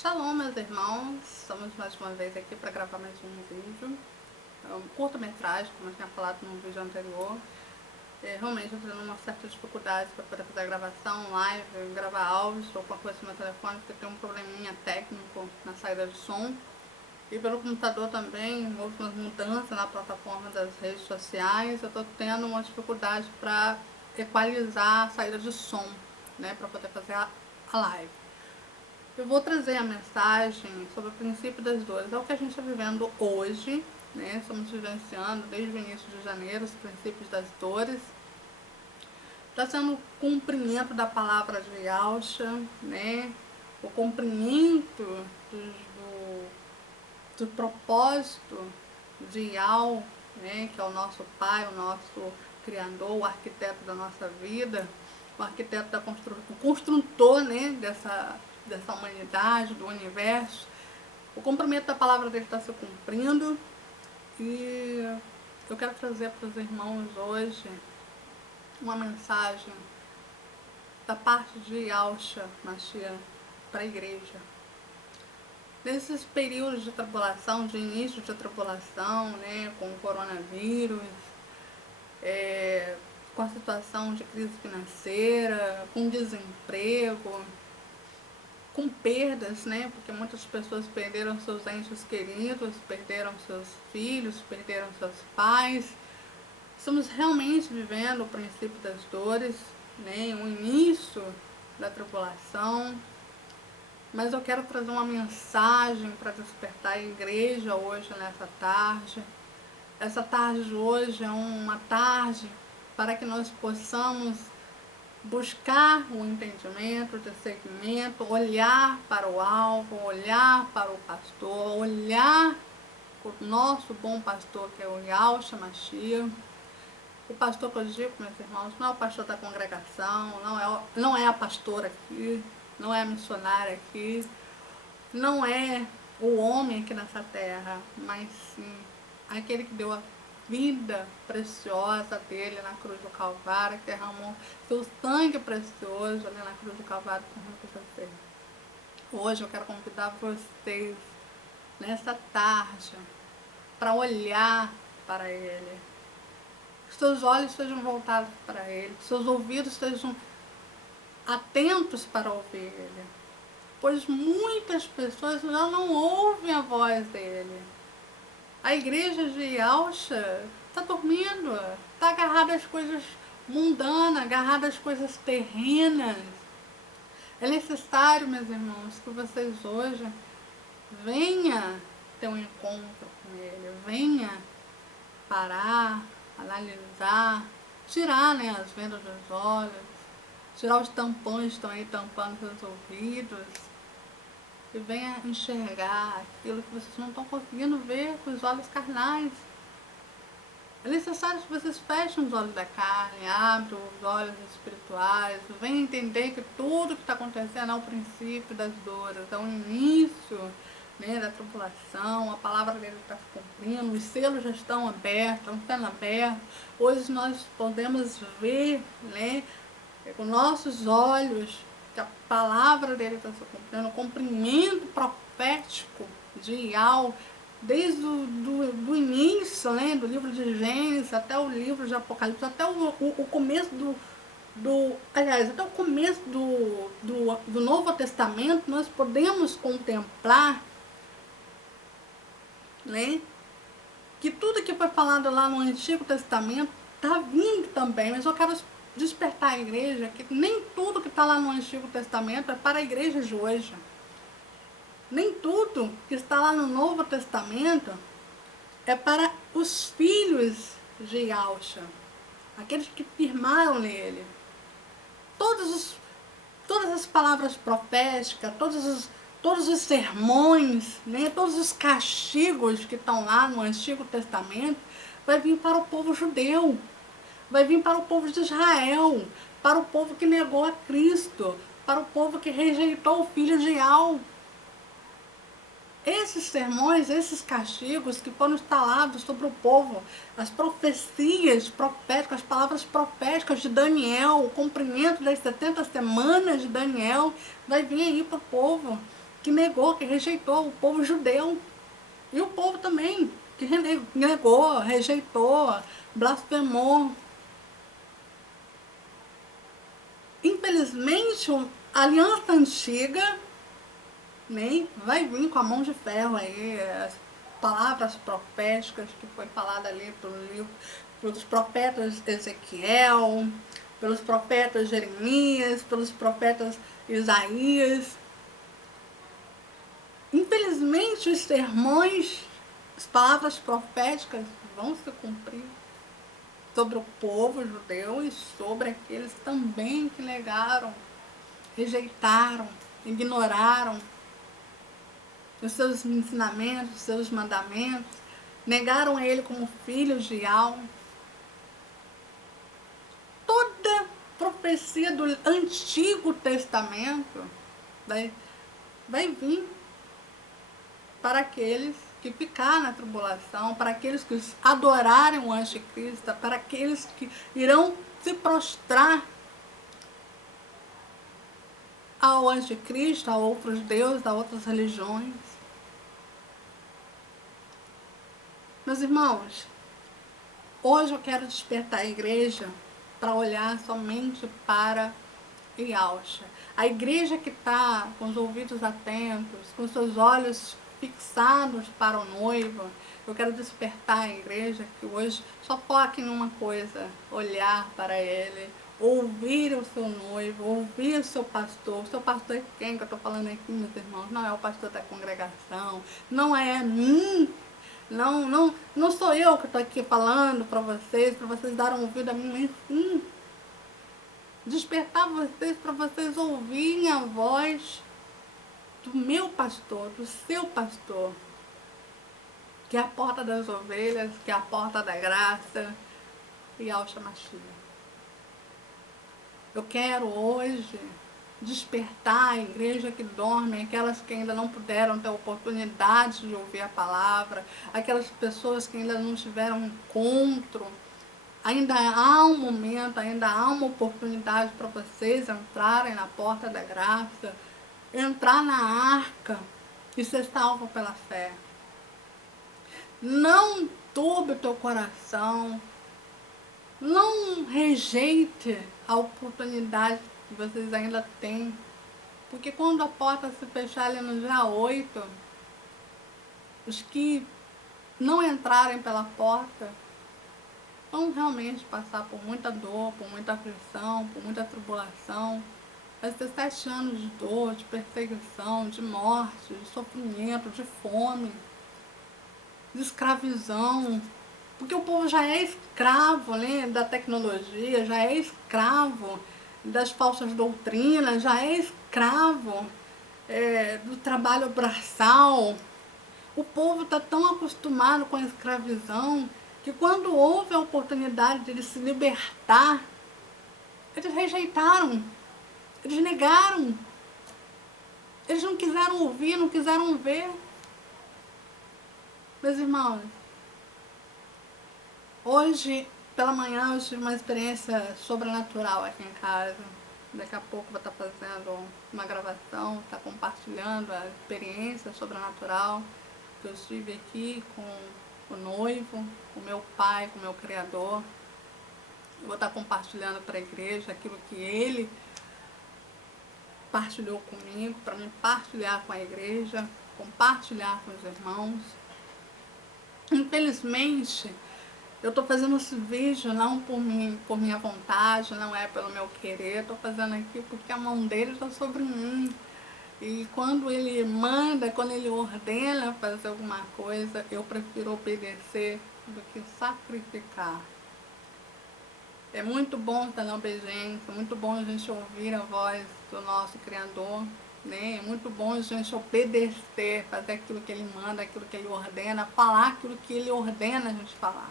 Shalom, meus irmãos, estamos mais uma vez aqui para gravar mais um vídeo, um curta-metragem, como eu tinha falado no vídeo anterior. Realmente eu estou tendo uma certa dificuldade para poder fazer a gravação, live, gravar áudios ou alguma coisa no meu telefone, porque tem um probleminha técnico na saída de som. E pelo computador também, houve umas mudanças na plataforma das redes sociais, eu estou tendo uma dificuldade para equalizar a saída de som, né, para poder fazer a live. Eu vou trazer a mensagem sobre o princípio das dores. É o que a gente está vivendo hoje, né? Estamos vivenciando desde o início de janeiro os princípios das dores. Está sendo o cumprimento da palavra de Yahshua, né? O cumprimento do propósito de Yah, né? Que é o nosso Pai, o nosso Criador, o arquiteto da nossa vida, o arquiteto o construtor, né? dessa humanidade, do universo. O cumprimento da palavra dele está se cumprindo e eu quero trazer para os irmãos hoje uma mensagem da parte de Yahshua Mashiach para a igreja. Nesses períodos de tribulação, de início de tribulação, né, com o coronavírus, com a situação de crise financeira, com desemprego, com perdas, né? Porque muitas pessoas perderam seus entes queridos, perderam seus filhos, perderam seus pais. Estamos realmente vivendo o princípio das dores, né? O início da tribulação. Mas eu quero trazer uma mensagem para despertar a igreja hoje, nessa tarde. Essa tarde de hoje é uma tarde para que nós possamos buscar o entendimento, o discernimento, olhar para o alvo, olhar para o pastor, olhar para o nosso bom pastor, que é o Yahshua Mashiach. O pastor que eu digo, meus irmãos, não é o pastor da congregação, não é a pastora aqui, não é a missionária aqui, não é o homem aqui nessa terra, mas sim aquele que deu a vida preciosa dele na cruz do Calvário, que derramou seu sangue precioso ali na cruz do Calvário por mim, por você. Hoje eu quero convidar vocês nessa tarde para olhar para ele, que seus olhos sejam voltados para ele, que seus ouvidos estejam atentos para ouvir ele, pois muitas pessoas já não ouvem a voz dele. A igreja de Yahshua está dormindo, está agarrada às coisas mundanas, agarrada às coisas terrenas. É necessário, meus irmãos, que vocês hoje venham ter um encontro com ele, venha parar, analisar, tirar, né, as vendas dos olhos, tirar os tampões que estão aí tampando seus ouvidos, e venha enxergar aquilo que vocês não estão conseguindo ver com os olhos carnais. É necessário que vocês fechem os olhos da carne, abram os olhos espirituais, venham entender que tudo que está acontecendo é o princípio das dores, é o início, né, da tribulação. A palavra dele está se cumprindo, os selos já estão abertos, estão sendo abertos. Hoje nós podemos ver, né, com nossos olhos, que a palavra dele está se cumprindo, o cumprimento profético de Yah, desde do início, né, do livro de Gênesis até o livro de Apocalipse, até o começo até o começo do Novo Testamento, nós podemos contemplar, né, que tudo que foi falado lá no Antigo Testamento está vindo também, mas eu quero despertar a igreja que nem tudo que está lá no Antigo Testamento é para a igreja de hoje. Nem tudo que está lá no Novo Testamento é para os filhos de Yahshua, aqueles que firmaram nele. Todas as palavras proféticas, todos os sermões, né, todos os castigos que estão lá no Antigo Testamento vai vir para o povo judeu. Vai vir para o povo de Israel, para o povo que negou a Cristo, para o povo que rejeitou o Filho de Yah. Esses sermões, esses castigos que foram instalados sobre o povo, as profecias proféticas, as palavras proféticas de Daniel, o cumprimento das 70 semanas de Daniel, vai vir aí para o povo. que negou, que rejeitou, o povo judeu. E o povo também, que negou, rejeitou, blasfemou. Infelizmente, a aliança antiga, né, vai vir com a mão de ferro aí, as palavras proféticas que foi falada ali pelos profetas Ezequiel, pelos profetas Jeremias, pelos profetas Isaías. Infelizmente, os sermões, as palavras proféticas vão se cumprir sobre o povo judeu e sobre aqueles também que negaram, rejeitaram, ignoraram os seus ensinamentos, os seus mandamentos, negaram a ele como filho de Yahweh. Toda profecia do Antigo Testamento vai vir para aqueles que ficar na tribulação, para aqueles que adorarem o anticristo, para aqueles que irão se prostrar ao anticristo, a outros deuses, a outras religiões. Meus irmãos, hoje eu quero despertar a igreja para olhar somente para Yahshua. A igreja que está com os ouvidos atentos, com seus olhos fixados para o noivo, eu quero despertar a igreja que hoje só foca em uma coisa: olhar para ele, ouvir o seu noivo, ouvir o seu pastor. O seu pastor é quem que eu estou falando aqui, meus irmãos? Não é o pastor da congregação, não é mim. Não sou eu que estou aqui falando para vocês darem ouvido a mim, mas sim despertar vocês para vocês ouvirem a voz do meu pastor, do seu pastor, que é a porta das ovelhas, que é a porta da graça, Yahshua Mashiach. Eu quero hoje despertar a igreja que dorme, aquelas que ainda não puderam ter oportunidade de ouvir a palavra, aquelas pessoas que ainda não tiveram encontro. Ainda há um momento, ainda há uma oportunidade para vocês entrarem na porta da graça, entrar na arca e ser salvo pela fé. Não turbe o teu coração, não rejeite a oportunidade que vocês ainda têm, porque quando a porta se fechar ali no dia 8, os que não entrarem pela porta vão realmente passar por muita dor, por muita aflição, por muita tribulação. Vai ser 7 anos de dor, de perseguição, de morte, de sofrimento, de fome, de escravidão. Porque o povo já é escravo, né, da tecnologia, já é escravo das falsas doutrinas, já é escravo do trabalho braçal. O povo está tão acostumado com a escravidão que quando houve a oportunidade de se libertar, eles rejeitaram, eles negaram, eles não quiseram ouvir, não quiseram ver. Meus irmãos, hoje pela manhã eu tive uma experiência sobrenatural aqui em casa. Daqui a pouco vou estar fazendo uma gravação, estar compartilhando a experiência sobrenatural que eu tive aqui com o noivo, com o meu pai, com o meu Criador. Eu vou estar compartilhando para a igreja aquilo que ele partilhou comigo, para me partilhar com a igreja, compartilhar com os irmãos. Infelizmente, eu estou fazendo esse vídeo não por minha vontade, não é pelo meu querer, estou fazendo aqui porque a mão dele está sobre mim. E quando ele manda, quando ele ordena fazer alguma coisa, eu prefiro obedecer do que sacrificar. É muito estar na obediência, é muito bom a gente ouvir a voz do nosso Criador, né? É muito bom a gente obedecer, fazer aquilo que ele manda, aquilo que ele ordena, falar aquilo que ele ordena a gente falar.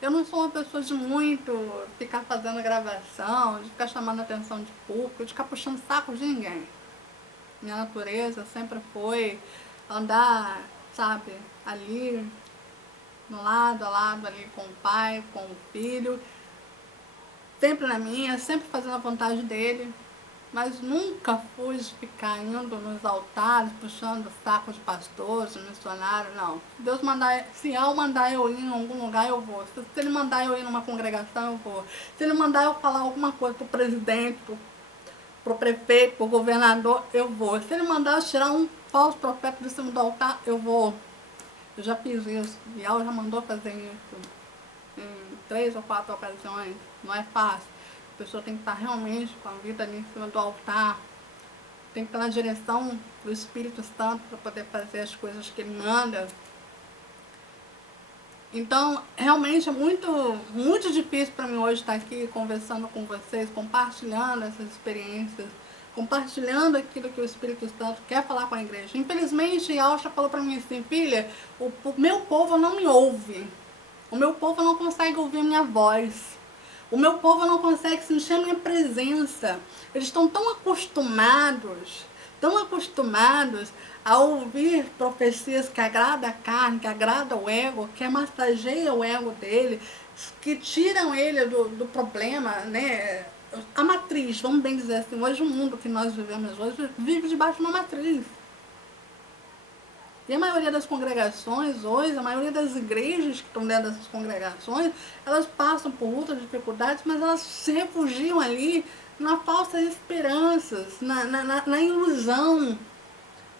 Eu não sou uma pessoa de muito ficar fazendo gravação, de ficar chamando a atenção de público, de ficar puxando saco de ninguém. Minha natureza sempre foi andar, sabe, ali, no lado a lado, ali com o pai, com o filho, sempre na minha, sempre fazendo a vontade dele. mas nunca fui de ficar indo nos altares, puxando o saco de pastores, de missionários, não. Deus mandar, se ao mandar eu ir em algum lugar, eu vou. Se ele mandar eu ir numa congregação, eu vou. Se ele mandar eu falar alguma coisa pro presidente, pro prefeito, pro governador, eu vou. Se ele mandar eu tirar um falso profeta de cima do altar, eu vou. Eu já fiz isso. E Al já mandou fazer isso em 3 ou 4 ocasiões. Não é fácil. A pessoa tem que estar realmente com a vida ali em cima do altar. Tem que estar na direção do Espírito Santo para poder fazer as coisas que ele manda. Então, realmente é muito difícil para mim hoje estar aqui conversando com vocês, compartilhando essas experiências, compartilhando aquilo que o Espírito Santo quer falar com a igreja. Infelizmente, Alcha falou para mim assim, filha, o meu povo não me ouve. O meu povo não consegue ouvir a minha voz. O meu povo não consegue sentir a minha presença. Eles estão tão acostumados a ouvir profecias que agradam a carne, que agradam o ego, que massageia o ego dele, que tiram ele do problema, né? A matriz, vamos bem dizer assim, hoje o mundo que nós vivemos hoje vive debaixo de uma matriz. E a maioria das congregações hoje, a maioria das igrejas que estão dentro dessas congregações, elas passam por lutas, dificuldades, mas elas se refugiam ali na falsa esperanças, na ilusão,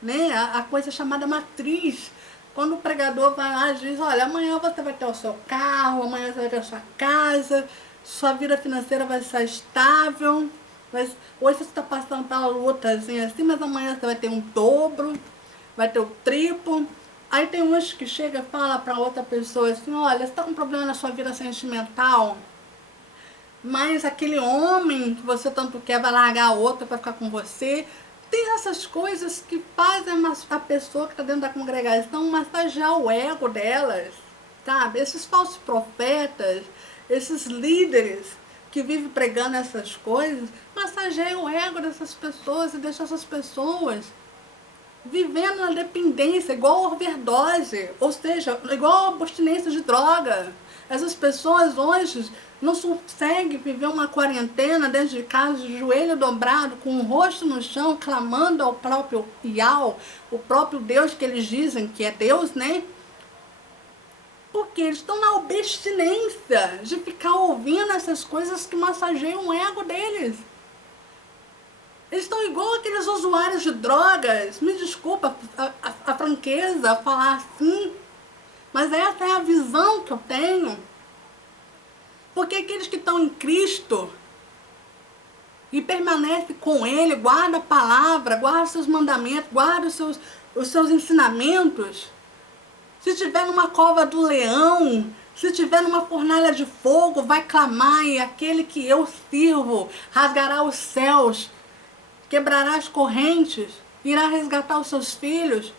né? A coisa chamada matriz. Quando o pregador vai lá e diz, olha, amanhã você vai ter o seu carro, amanhã você vai ter a sua casa, sua vida financeira vai ser estável, mas hoje você está passando pela lutazinha assim, mas amanhã você vai ter um dobro, vai ter o triplo. Aí tem uns que chega e fala para outra pessoa assim, olha, você está com problema na sua vida sentimental, mas aquele homem que você tanto quer vai largar a outra para ficar com você. Tem essas coisas que fazem a pessoa que está dentro da congregação massagear o ego delas, sabe? Esses falsos profetas, esses líderes que vivem pregando essas coisas, massageiam o ego dessas pessoas e deixam essas pessoas vivendo na dependência, igual a overdose, ou seja, igual a abstinência de droga. Essas pessoas hoje não conseguem viver uma quarentena dentro de casa, de joelho dobrado, com o rosto no chão, clamando ao próprio Ial, o próprio Deus que eles dizem que é Deus, né? Porque eles estão na abstinência de ficar ouvindo essas coisas que massageiam o ego deles. Eles estão igual aqueles usuários de drogas. Me desculpa a franqueza, falar assim. Mas essa é a visão que eu tenho. Porque aqueles que estão em Cristo e permanecem com Ele, guarda a palavra, guarda seus mandamentos, guarda os seus ensinamentos. Se estiver numa cova do leão, se estiver numa fornalha de fogo, vai clamar e aquele que eu sirvo rasgará os céus, quebrará as correntes, irá resgatar os seus filhos.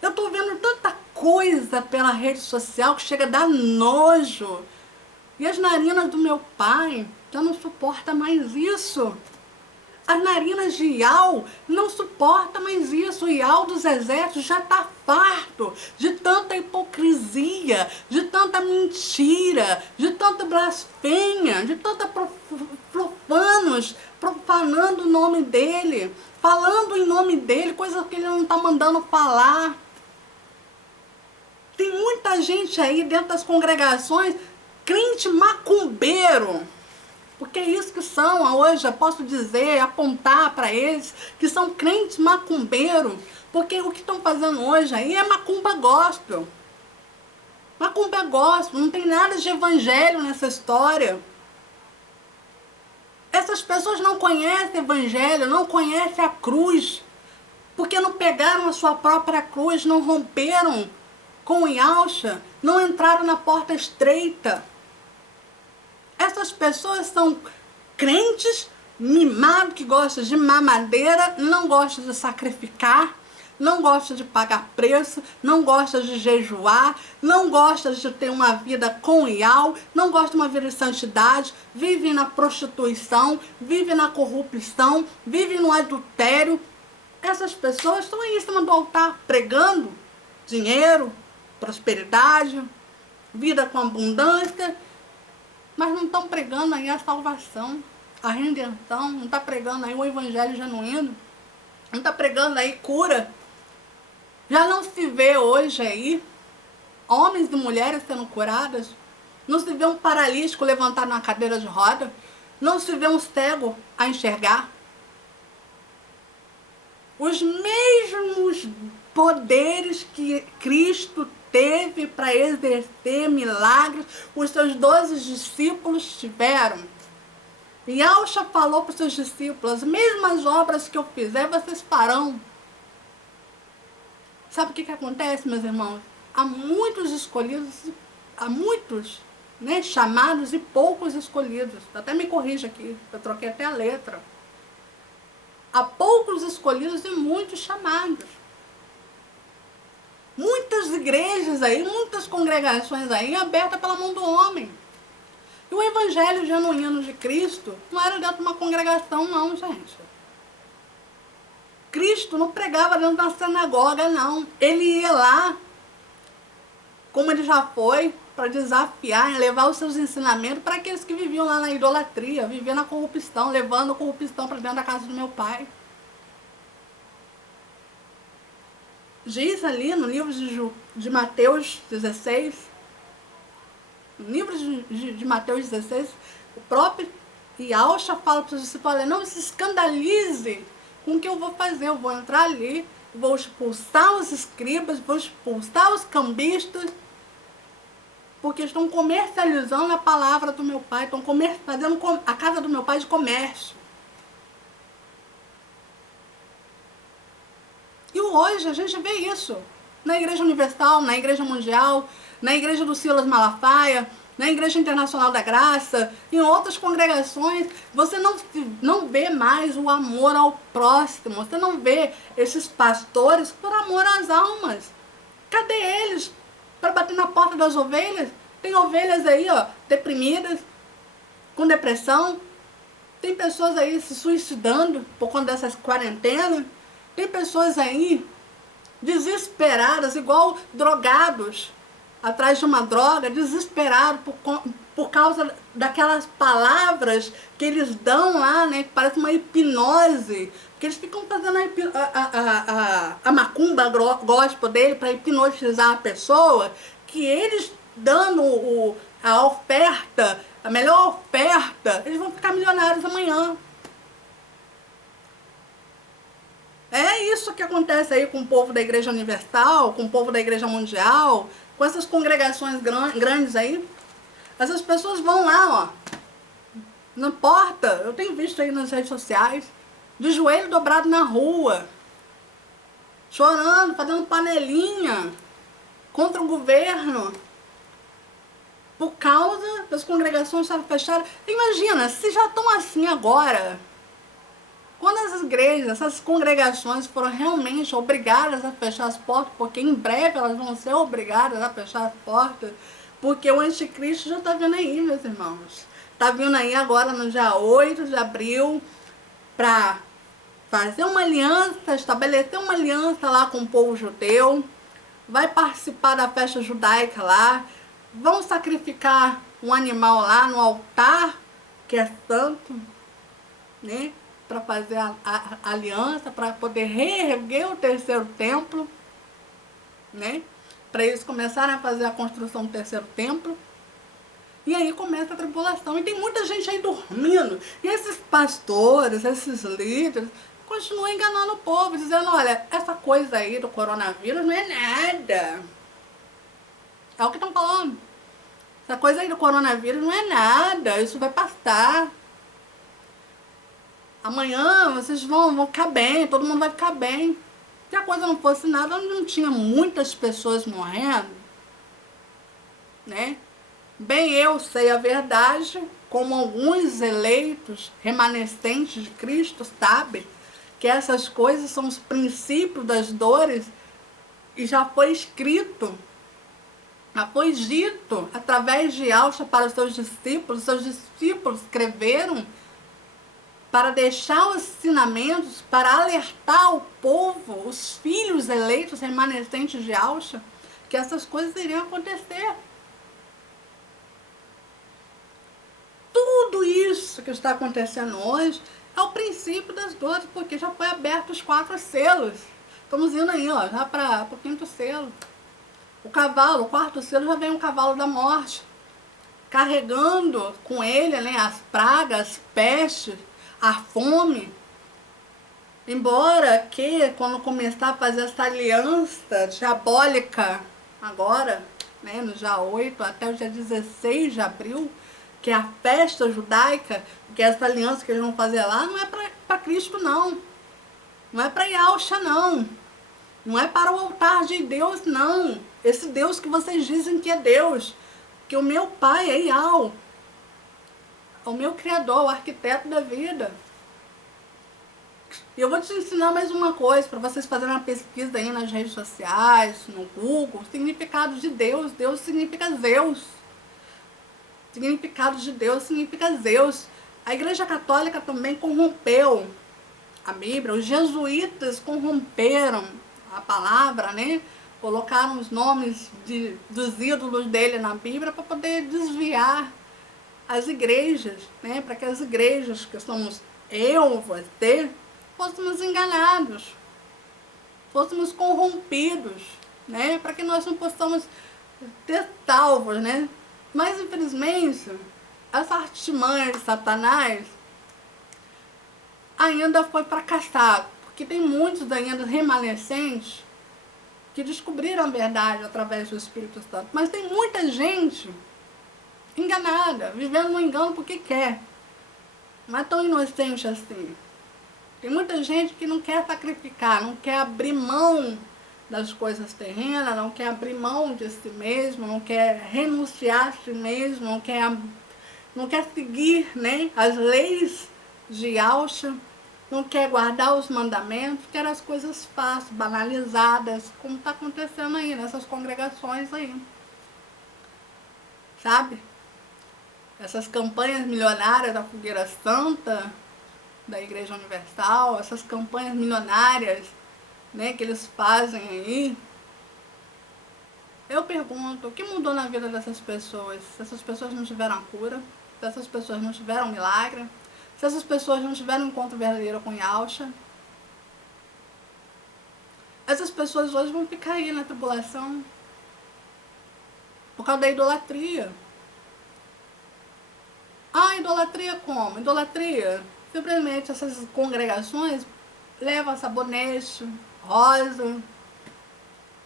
Eu estou vendo tanta coisa pela rede social que chega a dar nojo. E as narinas do meu pai já não suportam mais isso. As narinas de Ial não suportam mais isso. O Ial dos exércitos já está farto de tanta hipocrisia, de tanta mentira, de tanta blasfêmia, de tanta profanos profanando o nome dele, falando em nome dele, coisa que ele não está mandando falar. Tem muita gente aí dentro das congregações, crente macumbeiro, porque é isso que são hoje, eu posso dizer, apontar para eles que são crentes macumbeiro, porque o que estão fazendo hoje aí é macumba gospel. Macumba gospel, não tem nada de evangelho nessa história. Essas pessoas não conhecem evangelho, não conhecem a cruz, porque não pegaram a sua própria cruz, não romperam com o Yahshua, não entraram na porta estreita. Essas pessoas são crentes mimados, que gostam de mamadeira, não gostam de sacrificar, não gostam de pagar preço, não gostam de jejuar, não gostam de ter uma vida com Ial, não gostam de uma vida de santidade, vivem na prostituição, vivem na corrupção, vivem no adultério. Essas pessoas estão aí em cima do altar pregando dinheiro, prosperidade, vida com abundância, mas não estão pregando aí a salvação. a redenção, não está pregando aí o evangelho genuíno, não está pregando aí cura. Já não se vê hoje aí homens e mulheres sendo curadas, não se vê um paralítico levantado na cadeira de roda, não se vê um cego a enxergar. Os mesmos poderes que Cristo teve para exercer milagres, os seus 12 discípulos tiveram. E Yahshua falou para os seus discípulos: as mesmas obras que eu fizer, vocês farão. Sabe o que acontece, meus irmãos? Há muitos escolhidos, há muitos, né, chamados e poucos escolhidos. Até me corrija aqui, eu troquei até a letra. Há poucos escolhidos e muitos chamados. Muitas igrejas aí, muitas congregações aí abertas pela mão do homem. E o evangelho genuíno de Cristo não era dentro de uma congregação, não, gente. Cristo não pregava dentro da sinagoga, não. Ele ia lá, como ele já foi, para desafiar, levar os seus ensinamentos para aqueles que viviam lá na idolatria, viviam na corrupção, levando a corrupção para dentro da casa do meu pai. Diz ali no livro de Mateus 16, no livro de Mateus 16, o próprio Yahshua fala para os discípulos: não se escandalize com o que eu vou fazer, eu vou entrar ali, vou expulsar os escribas, vou expulsar os cambistas, porque estão comercializando a palavra do meu pai, estão fazendo a casa do meu pai de comércio. E hoje a gente vê isso na Igreja Universal, na Igreja Mundial, na Igreja do Silas Malafaia, na Igreja Internacional da Graça, em outras congregações. Você não vê mais o amor ao próximo, você não vê esses pastores por amor às almas. Cadê eles para bater na porta das ovelhas? Tem ovelhas aí, ó, deprimidas, com depressão, tem pessoas aí se suicidando por conta dessas quarentenas, tem pessoas aí desesperadas, igual drogados, atrás de uma droga, desesperados por causa daquelas palavras que eles dão lá, né, que parece uma hipnose, que eles ficam fazendo a macumba gospel dele para hipnotizar a pessoa, que eles dando a oferta, a melhor oferta, eles vão ficar milionários amanhã. É isso que acontece aí com o povo da Igreja Universal, com o povo da Igreja Mundial, com essas congregações grandes aí. Essas pessoas vão lá, ó, na porta, eu tenho visto aí nas redes sociais, de joelho dobrado na rua, chorando, fazendo panelinha contra o governo, por causa das congregações estarem fechadas. Imagina, se já estão assim agora, quando as igrejas, essas congregações foram realmente obrigadas a fechar as portas, porque em breve elas vão ser obrigadas a fechar as portas, porque o anticristo já está vindo aí, meus irmãos. Está vindo aí agora no dia 8 de abril para fazer uma aliança, estabelecer uma aliança lá com o povo judeu, vai participar da festa judaica lá, vão sacrificar um animal lá no altar, que é santo, né? Para fazer a aliança, para poder reerguer o terceiro templo, né? Para eles começarem a fazer a construção do terceiro templo. E aí começa a tribulação. E tem muita gente aí dormindo. E esses pastores, esses líderes, continuam enganando o povo, dizendo: olha, essa coisa aí do coronavírus não é nada. É o que estão falando. Essa coisa aí do coronavírus não é nada. Isso vai passar. Amanhã vocês vão ficar bem, todo mundo vai ficar bem. Se a coisa não fosse nada, não tinha muitas pessoas morrendo, né? Bem, eu sei a verdade, como alguns eleitos remanescentes de Cristo sabem, que essas coisas são os princípios das dores, e já foi escrito, já foi dito através de Yahshua para os seus discípulos escreveram para deixar os ensinamentos, para alertar o povo, os filhos eleitos remanescentes de Yahshua, que essas coisas iriam acontecer. Tudo isso que está acontecendo hoje é o princípio das dores, porque já foi aberto os 4 selos. Estamos indo aí, ó, já para o 5º selo. O cavalo, o 4º selo, já vem o cavalo da morte, carregando com ele, né, as pragas, as pestes, a fome. Embora que, quando começar a fazer essa aliança diabólica, agora, né, no dia 8 até o dia 16 de abril, que é a festa judaica, que essa aliança que eles vão fazer lá não é para Cristo, não. Não é para Yahshua, não. Não é para o altar de Deus, não. Esse Deus que vocês dizem que é Deus. Que o meu pai é Yahweh. O meu Criador, o arquiteto da vida. E eu vou te ensinar mais uma coisa, para vocês fazerem uma pesquisa aí nas redes sociais, no Google. Significado de Deus. Deus significa Zeus. Significado de Deus significa Zeus. A Igreja Católica também corrompeu a Bíblia. Os jesuítas corromperam a palavra, né? Colocaram os nomes dos ídolos dele na Bíblia para poder desviar as igrejas, né? Para que as igrejas, que somos eu, você, fôssemos enganados, fôssemos corrompidos, né? Para que nós não possamos ter salvos, né? Mas, infelizmente, essa artimanha de Satanás ainda foi fracassada, porque tem muitos ainda remanescentes que descobriram a verdade através do Espírito Santo. Mas tem muita gente enganada, vivendo no engano porque quer. Não é tão inocente assim. Tem muita gente que não quer sacrificar, não quer abrir mão das coisas terrenas, não quer abrir mão de si mesmo, não quer renunciar a si mesmo, não quer seguir, né, as leis de Yahshua, não quer guardar os mandamentos, quer as coisas fáceis, banalizadas, como está acontecendo aí nessas congregações aí. Sabe? Essas campanhas milionárias da Fogueira Santa, da Igreja Universal, essas campanhas milionárias, né, que eles fazem aí. Eu pergunto, o que mudou na vida dessas pessoas? Se essas pessoas não tiveram a cura, se essas pessoas não tiveram milagre, se essas pessoas não tiveram um encontro verdadeiro com Yahshua, essas pessoas hoje vão ficar aí na tribulação por causa da idolatria. Ah, idolatria como? Idolatria, simplesmente essas congregações levam sabonete, rosa,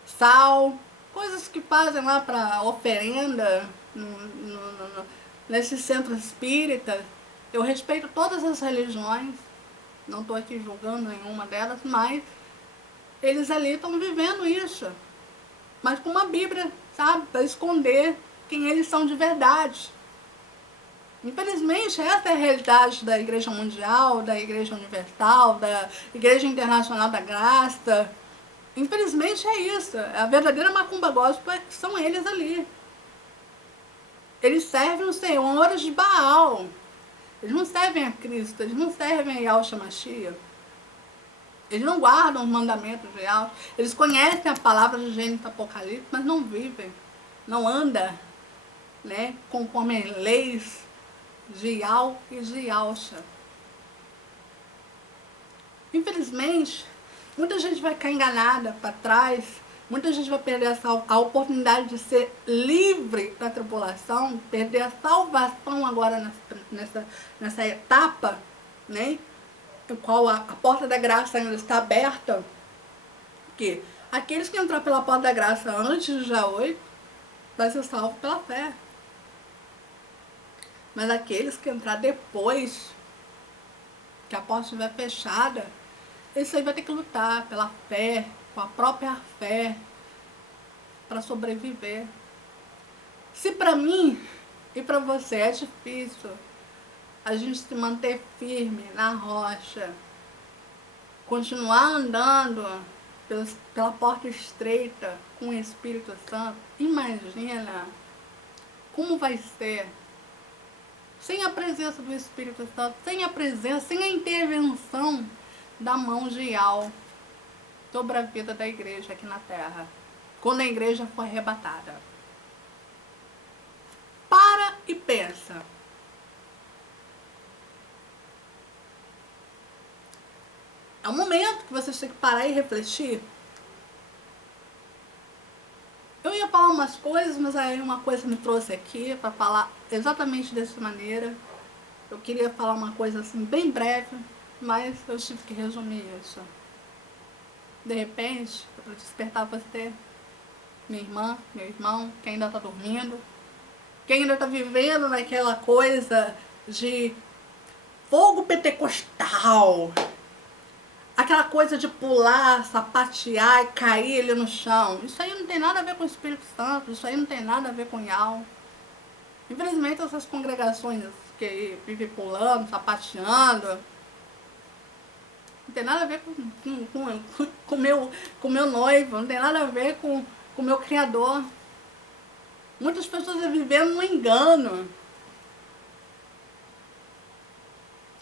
sal, coisas que fazem lá para oferenda nesse centro espírita. Eu respeito todas as religiões, não estou aqui julgando nenhuma delas, mas eles ali estão vivendo isso, mas com uma Bíblia, sabe, para esconder quem eles são de verdade. Infelizmente, essa é a realidade da Igreja Mundial, da Igreja Universal, da Igreja Internacional da Graça. Infelizmente é isso. A verdadeira macumba gospel são eles ali. Eles servem os senhores de Baal. Eles não servem a Cristo, eles não servem a Yahshua Mashiach. Eles não guardam os mandamentos de Yahshua. Eles conhecem a palavra de Gênesis e Apocalipse, mas não vivem. Não andam, né, conforme as leis de Yahweh e de Yahshua. Infelizmente, muita gente vai ficar enganada para trás, muita gente vai perder a oportunidade de ser livre da tribulação, perder a salvação agora nessa etapa, né, em qual a porta da graça ainda está aberta, porque aqueles que entrar pela porta da graça antes do dia 8 vai ser salvo pela fé. Mas aqueles que entrar depois que a porta estiver fechada, esse aí vai ter que lutar pela fé, com a própria fé, para sobreviver. Se para mim e para você é difícil a gente se manter firme na rocha, continuar andando pela porta estreita com o Espírito Santo, imagina como vai ser sem a presença do Espírito Santo, sem a presença, sem a intervenção da mão de Yahweh sobre a vida da igreja aqui na terra, quando a igreja for arrebatada. Para e pensa. É um momento que vocês têm que parar e refletir. Eu ia falar umas coisas, mas aí uma coisa me trouxe aqui para falar exatamente dessa maneira. Eu queria falar uma coisa assim bem breve, mas eu tive que resumir isso. De repente, para despertar você, minha irmã, meu irmão, que ainda está dormindo, que ainda está vivendo naquela coisa de fogo pentecostal, aquela coisa de pular, sapatear e cair ele no chão. Isso aí não tem nada a ver com o Espírito Santo, isso aí não tem nada a ver com Yau. Infelizmente, essas congregações que vivem pulando, sapateando, não tem nada a ver com meu noivo, não tem nada a ver com o meu Criador. Muitas pessoas estão vivendo no engano.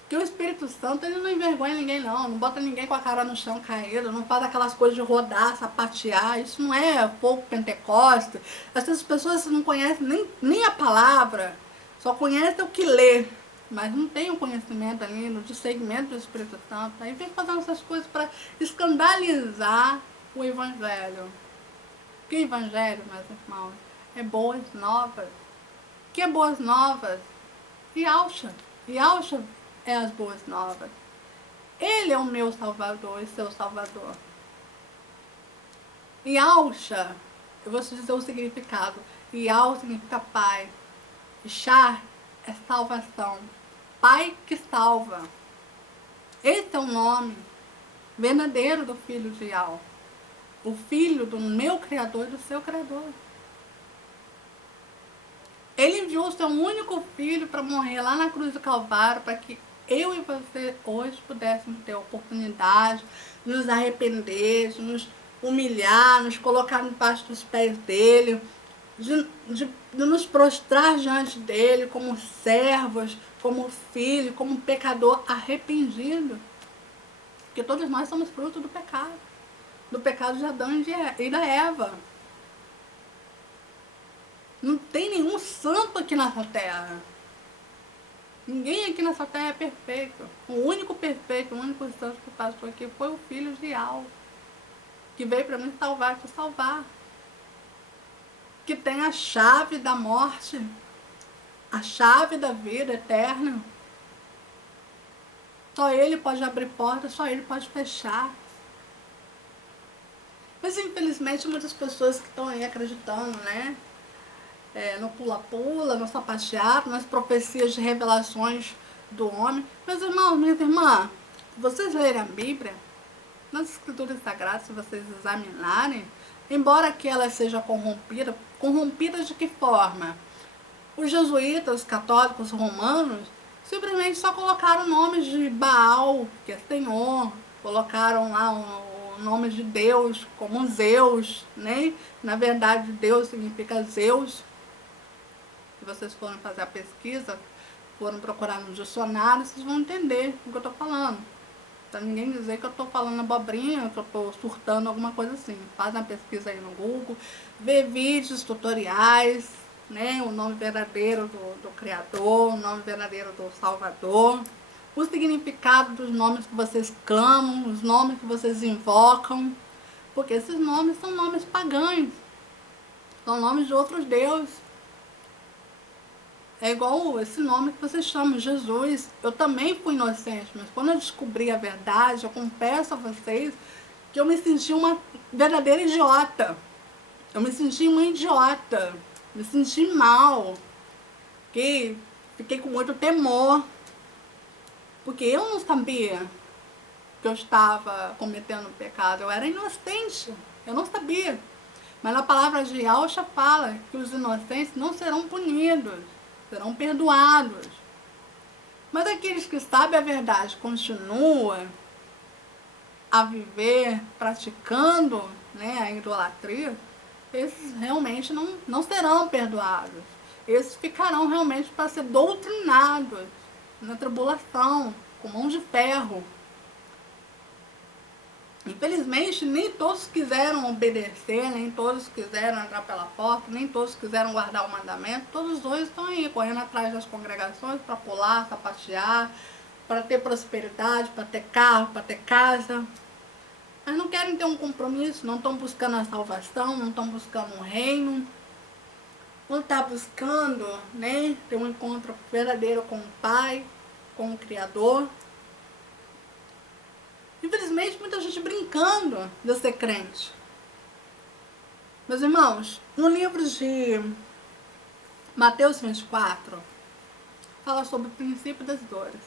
Que o Espírito Santo, ele não envergonha ninguém não bota ninguém com a cara no chão caído, não faz aquelas coisas de rodar, sapatear, isso não é fogo pentecostes. Essas pessoas não conhecem nem a palavra, só conhecem o que lê, mas não tem o conhecimento ali, no discernimento do Espírito Santo. Aí vem fazendo essas coisas para escandalizar o Evangelho. Que Evangelho, meus irmãos? É boas novas. Que é boas novas? Yahshua é as boas novas. Ele é o meu Salvador e seu Salvador. Yahshua, eu vou te dizer o significado. Yahshua significa Pai. Shah é salvação. Pai que salva. Esse é o nome verdadeiro do Filho de Yahweh. O Filho do meu Criador e do seu Criador. Ele enviou o seu único filho para morrer lá na cruz do Calvário, para que eu e você hoje pudéssemos ter a oportunidade de nos arrepender, de nos humilhar, nos colocar debaixo dos pés dele, de nos prostrar diante dele como servos, como filho, como pecador arrependido. Porque todos nós somos fruto do pecado de Adão e da Eva. Não tem nenhum santo aqui nessa terra. Ninguém aqui nessa terra é perfeito. O único perfeito, o único santo que passou aqui foi o Filho de Yahweh, que veio para me salvar, te salvar. Que tem a chave da morte, a chave da vida eterna. Só Ele pode abrir portas, só Ele pode fechar. Mas infelizmente muitas pessoas que estão aí acreditando, né? No pula-pula, no sapateado, nas profecias de revelações do homem. Meus irmãos, minhas irmãs, vocês lerem a Bíblia, nas Escrituras Sagradas, se vocês examinarem, embora que ela seja corrompida de que forma? Os jesuítas, os católicos romanos, simplesmente só colocaram nomes de Baal, que é Senhor, colocaram lá o nome de Deus como Zeus, né? Na verdade, Deus significa Zeus. Se vocês forem fazer a pesquisa, forem procurar no dicionário, vocês vão entender o que eu estou falando. Pra ninguém dizer que eu estou falando abobrinha, que eu estou surtando, alguma coisa assim. Faz uma pesquisa aí no Google, vê vídeos, tutoriais, né? O nome verdadeiro do Criador, o nome verdadeiro do Salvador, o significado dos nomes que vocês clamam, os nomes que vocês invocam, porque esses nomes são nomes pagãos, são nomes de outros deuses. É igual esse nome que vocês chamam, Jesus. Eu também fui inocente, mas quando eu descobri a verdade, eu confesso a vocês que eu me senti uma verdadeira idiota. Eu me senti uma idiota. Me senti mal. Fiquei com muito temor. Porque eu não sabia que eu estava cometendo pecado. Eu era inocente. Eu não sabia. Mas na palavra de Yahshua fala que os inocentes não serão punidos, serão perdoados. Mas aqueles que sabem a verdade continuam a viver praticando, né, a idolatria, esses realmente não serão perdoados. Esses ficarão realmente para ser doutrinados na tribulação, com mão de ferro. Infelizmente, nem todos quiseram obedecer, nem todos quiseram entrar pela porta, nem todos quiseram guardar o mandamento. Todos os dois estão aí, correndo atrás das congregações para pular, sapatear, para ter prosperidade, para ter carro, para ter casa, mas não querem ter um compromisso, não estão buscando a salvação, não estão buscando um reino, não estão buscando, né, ter um encontro verdadeiro com o Pai, com o Criador. Infelizmente, muita gente brincando de ser crente. Meus irmãos, no livro de Mateus 24, fala sobre o princípio das dores.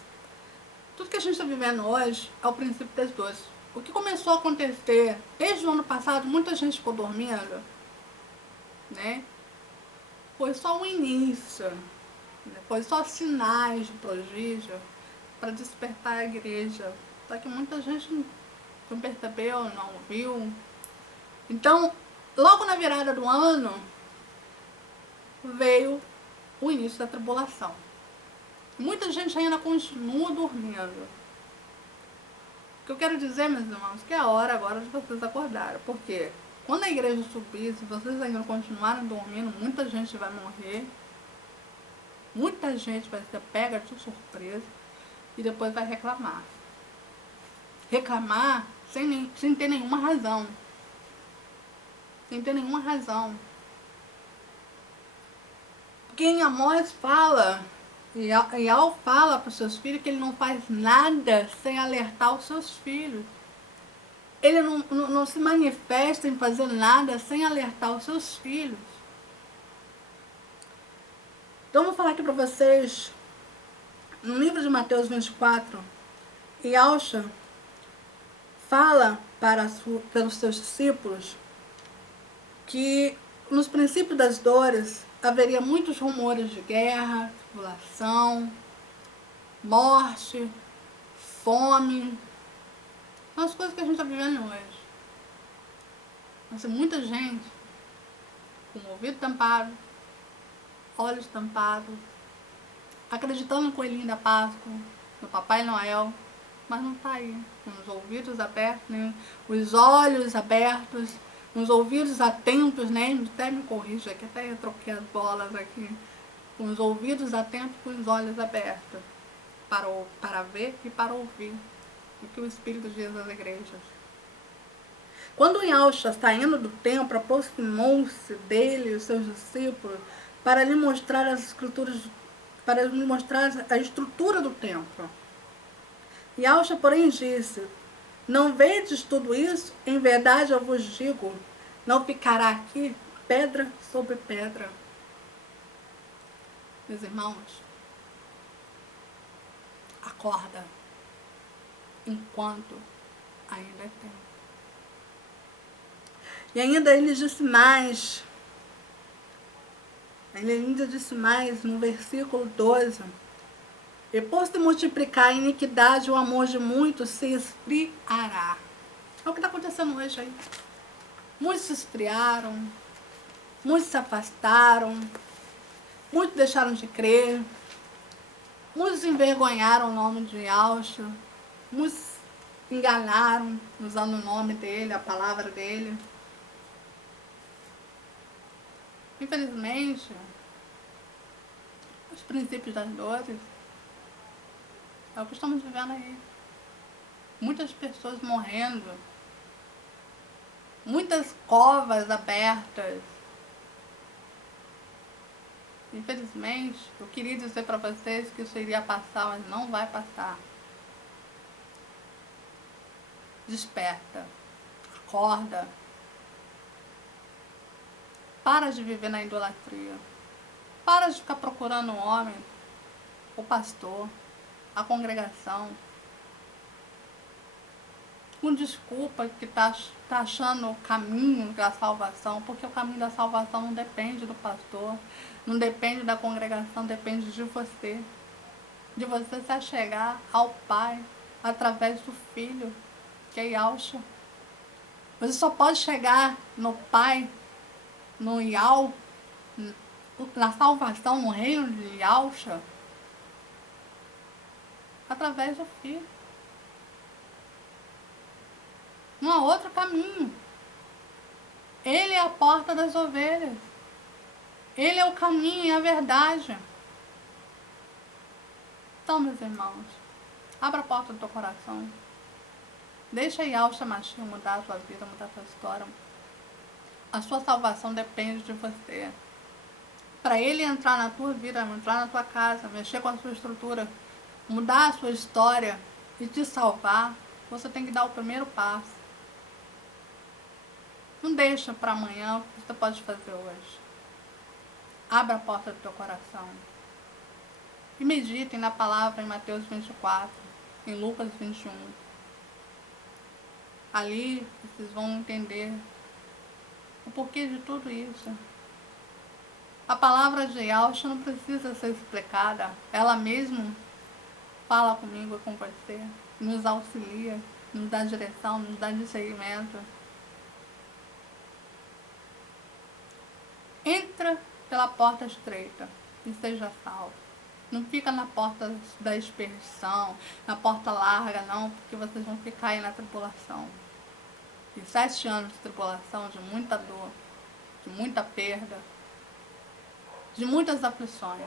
Tudo que a gente está vivendo hoje é o princípio das dores. O que começou a acontecer desde o ano passado, muita gente ficou dormindo, né? Foi só o início, né? Foi só sinais de prodígio para despertar a igreja. Só que muita gente não percebeu, não viu. Então, logo na virada do ano, veio o início da tribulação. Muita gente ainda continua dormindo. O que eu quero dizer, meus irmãos, que é a hora agora de vocês acordarem. Porque quando a igreja subir, se vocês ainda continuarem dormindo, muita gente vai morrer. Muita gente vai ser pega de surpresa e depois vai reclamar. Reclamar sem ter nenhuma razão. Sem ter nenhuma razão. Porque em Amós fala, e ao fala para os seus filhos que ele não faz nada sem alertar os seus filhos. Ele não se manifesta em fazer nada sem alertar os seus filhos. Então eu vou falar aqui para vocês, no livro de Mateus 24, Yahshua fala pelos seus discípulos que nos princípios das dores haveria muitos rumores de guerra, tribulação, morte, fome. São as coisas que a gente está vivendo hoje. Mas tem muita gente com o ouvido tampado, olhos tampados, acreditando no coelhinho da Páscoa, no Papai Noel, mas não está aí, com os ouvidos abertos, né? Os olhos abertos, os ouvidos atentos, né? Até me corrija aqui, até eu troquei as bolas aqui. Com os ouvidos atentos, com os olhos abertos, para ver e para ouvir o que o Espírito diz às igrejas. Quando Yahshua, saindo do templo, aproximou-se dele e os seus discípulos para lhe mostrar as escrituras, para lhe mostrar a estrutura do templo. Yahshua, porém, disse: não vedes tudo isso? Em verdade eu vos digo, não ficará aqui pedra sobre pedra. Meus irmãos, acorda enquanto ainda é tempo. E ainda ele disse mais, no versículo 12: e por se multiplicar a iniquidade, o amor de muitos se esfriará. É o que está acontecendo hoje aí. Muitos se esfriaram, muitos se afastaram, muitos deixaram de crer, muitos envergonharam o nome de Yahshua, muitos enganaram usando o nome dele, a palavra dele. Infelizmente, os princípios das dores é o que estamos vivendo aí. Muitas pessoas morrendo, muitas covas abertas. Infelizmente, eu queria dizer para vocês que isso iria passar, mas não vai passar. Desperta, acorda. Para de viver na idolatria. Para de ficar procurando o homem, o pastor, a congregação, com desculpa que tá achando o caminho da salvação, porque o caminho da salvação não depende do pastor, não depende da congregação, depende de você se achegar ao Pai através do Filho, que é Yahshua. Você só pode chegar no Pai, no Yahweh, na salvação, no reino de Yahshua, através do Filho. Não há outro caminho. Ele é a porta das ovelhas. Ele é o caminho e a verdade. Então, meus irmãos, Abra a porta do teu coração. Deixa Yahshua Mashiach mudar a tua vida, mudar a tua história. A sua salvação depende de você. Para ele entrar na tua vida, entrar na tua casa, mexer com a sua estrutura, mudar a sua história e te salvar, você tem que dar o primeiro passo. Não deixa para amanhã o que você pode fazer hoje. Abra a porta do teu coração. E meditem na palavra em Mateus 24, em Lucas 21. Ali vocês vão entender o porquê de tudo isso. A palavra de Yahshua não precisa ser explicada. Ela mesma fala comigo e com você. Nos auxilia, nos dá direção, nos dá discernimento. Entra pela porta estreita e seja salvo. Não fica na porta da experdição, na porta larga, não, porque vocês vão ficar aí na tribulação. E 7 anos de tribulação, de muita dor, de muita perda, de muitas aflições.